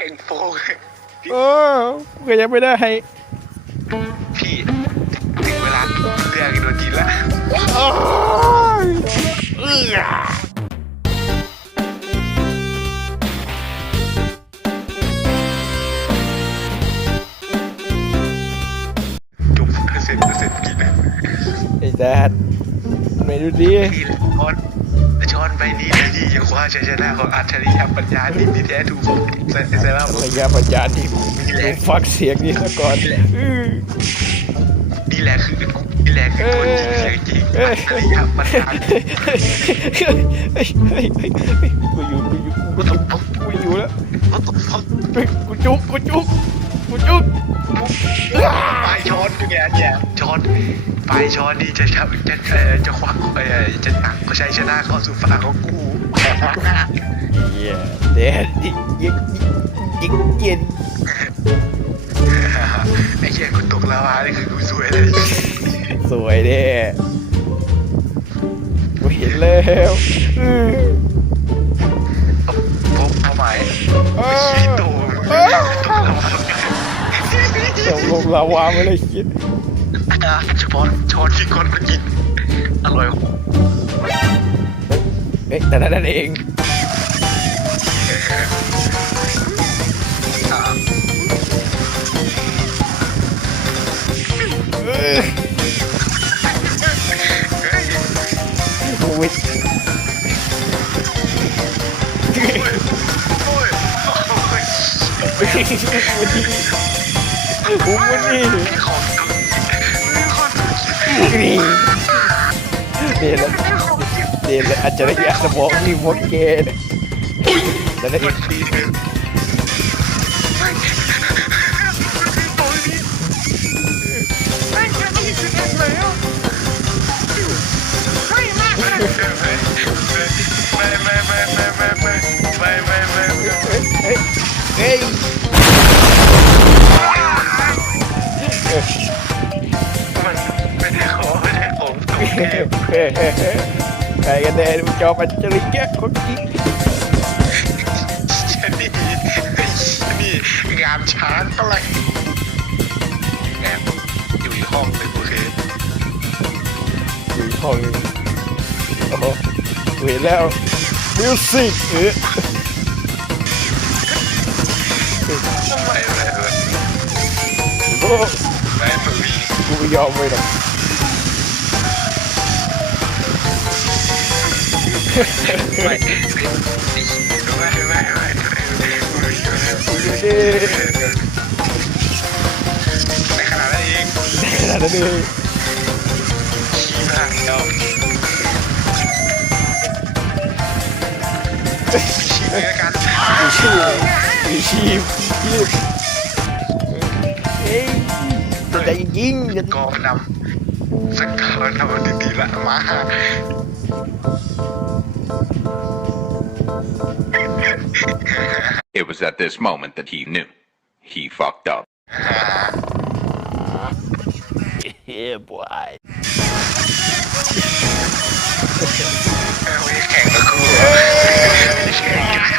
ข่งโฟงเออกูก็ยังไม่ได้พี่ถึงเวลาเรื่องโดนจีนละโอ้ยเอื้อจุ๊บเสร็จเสร็จกินนะไอ้แดดไม่ดูดีพี่ช้ อนช้อนใบนี้นะพี่ยังคว้าชัยชนะของอัจฉริยะปัญญาที่ที่แท้ถูกผมเสร็จเสร็จแล้วระยะปัญญาที่ฟังเสียงนี้ซะก่อนนี่แหละคือนี่แหละคือตัวจริงเสียงจริงอัจฉริยะปัญญาเฮ้ยเฮ้ยเฮ้ยเฮ้ยกูอยู่กูอยู่กูตกตกกูอยู่แล้วกูตกตกเฮ้ยกูจุกกูจุกกูจุกปลายช้ อนคือไงเนี่ยช้อนปลายช้อนนี่จะจะจะเอ่อจะควักเอ่อจะตักก็ใช้ชนะเข้าสู่ฝั่งของกูเหี้ยแดดยิงยิงยิงเย็นไอ้เหี้ยกูตกลาวานี่คือกูสวยเลยสวยเด้กูเห็นแล้ว ลงลาวาไม่เลยคิดเฉพาะช้อนที่ก้นมันกินอร่อยเอ๊ะแต่นั่นเองเออเฮ้ยโอ้ยโอ้ยโอ้ย วันนี้ผมวันนี้มีของกินมีของกินนี่เดี๋ยวแล้วมีของกินเดี๋ยวแล้วอาจจะได้ยาสมองนี่หมดเกณฑ์แต่นั่นเองดีเลยไม่ไม่แค่นี้คือเองแล้วไม่ไม่ไม่ไม่ไม่ไม่ไม่ไม่ไม่ไม่ไม่ไม่ ใครกันแน่ดูจอมันจริแกคนจริงฉันนี่นี่งานช้าเท่าไหร่แอบอยู่อีกห้องหนึ่งโอเคอยู่ห้องนึงโอ้โหเห็นแล้วมิวสิกเออทำไมไม่โอ้ไม่ไม่มีกูไม่ยอมเลยหรอก ในขณะนั้นเองขนาดนั้นเลยขี้มากเนาะขี้เลยกันมีชื่อมีชีพชีพเอ้ยจะใจยิงจะกอนำสักอร์นำดีๆละมา It was at this moment that he knew. He fucked up. เฮ้ยบอยไม่แข่งกับครูไม่แข่งกับครู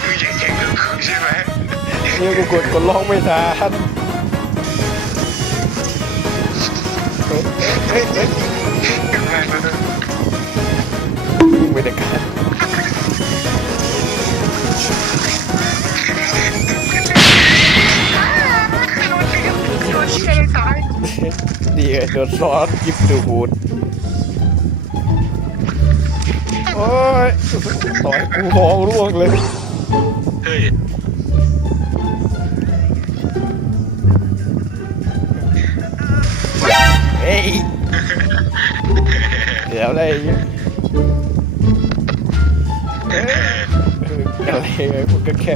ไม่แข่งกับครูใช่ไหมเนี่ยกูกดกดร้องไม่ทันเฮ้ยเฮ้ย เฮ้ยไม่ไม่ยิงไปแต่การดีไงโดนซอสยิบดูหูดโอ้ยต่อยกูมองร่วงเลย เฮ้ยเฮ้ยเดี๋ย วอะไรอเงี้ยอะไรผมก็แค่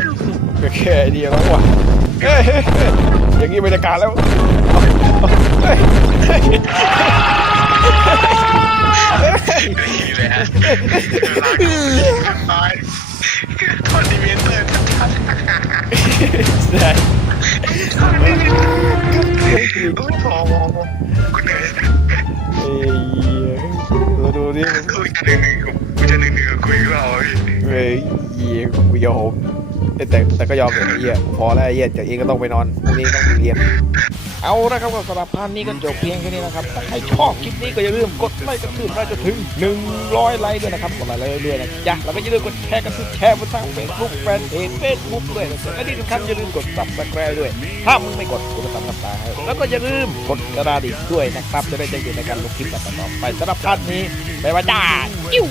ผก็แค่ไอเดียมากกว่าอย่างนี้บรรยากาศแล้วคอนดิเมเตอร์ชัดๆใช่คอนดิเมเตอร์โอ้โห ดูดิกูจะหนึ่งหนึ่งกูจะหนึ่งหนึ่งกับกูอีกรอบพี่เฮ้ยเหี้ยกูยอมแต่แต่แต่ก็ยอมเลยไอ้เหี้ยพอแล้วไอ้เหี้ยจากเองก็ต้องไปนอนพรุ่งนี้ต้องไปเรียน เอาละครับก็สำหรับพาร์ทนี้ก็จบเพียงแค่นี้นะครับ ถ้าใครชอบคลิปนี้ก็อย่าลืมกดไลค์กระทืบได้จะถึง 100 ไลค์ด้วยนะครับกดไลค์เรื่อยๆนะจ๊ะแล้วก็อย่าลืมกดแชร์กระทืบแชร์บนทางเฟซบุ๊กแฟนเพจเฟซบุ๊กด้วยนะครับและที่สำคัญอย่าลืมกดซับสไครต์ด้วย ถ้ามึงไม่กดกูจะทำน้ำตาให้แล้วก็อย่าลืมกดกระดิ่งด้วยนะครับจะได้แจ้งเตือนในการลงคลิปต่อๆไปสำหรับพาร์ทนี้ไปว่าจ้าจิ้ว